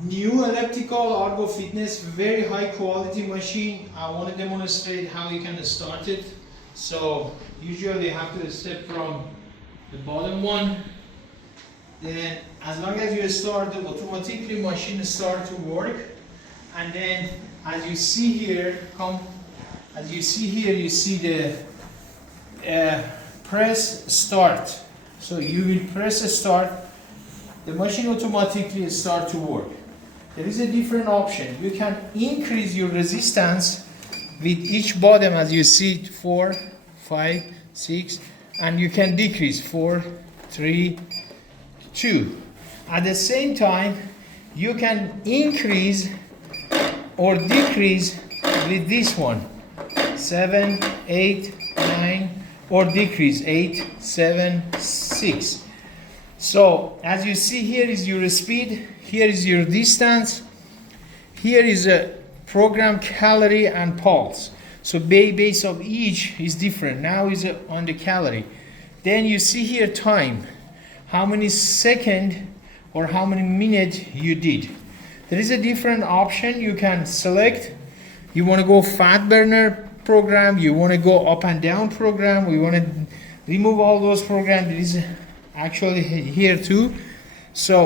new elliptical ARGO Fitness, very high quality machine. I want to demonstrate how you can start it. So usually you have to step from the bottom one. Then as long as you start, automatically machine start to work. And then as you see here, you see the press start. So you will press start, the machine automatically start to work. There is a different option. You can increase your resistance with each bottom, as you see, 4, 5, 6, and you can decrease 4, 3, 2. At the same time, you can increase or decrease with this one, 7, 8, 9, or decrease 8, 7, 6. So as you see, here is your speed, here is your distance, here is a program calorie and pulse. So base of each is different. Now is on the calorie. Then you see here time, how many second or how many minutes you did. There is a different option you can select. You want to go fat burner program, you want to go up and down program, we want to remove all those programs. There is actually here too. So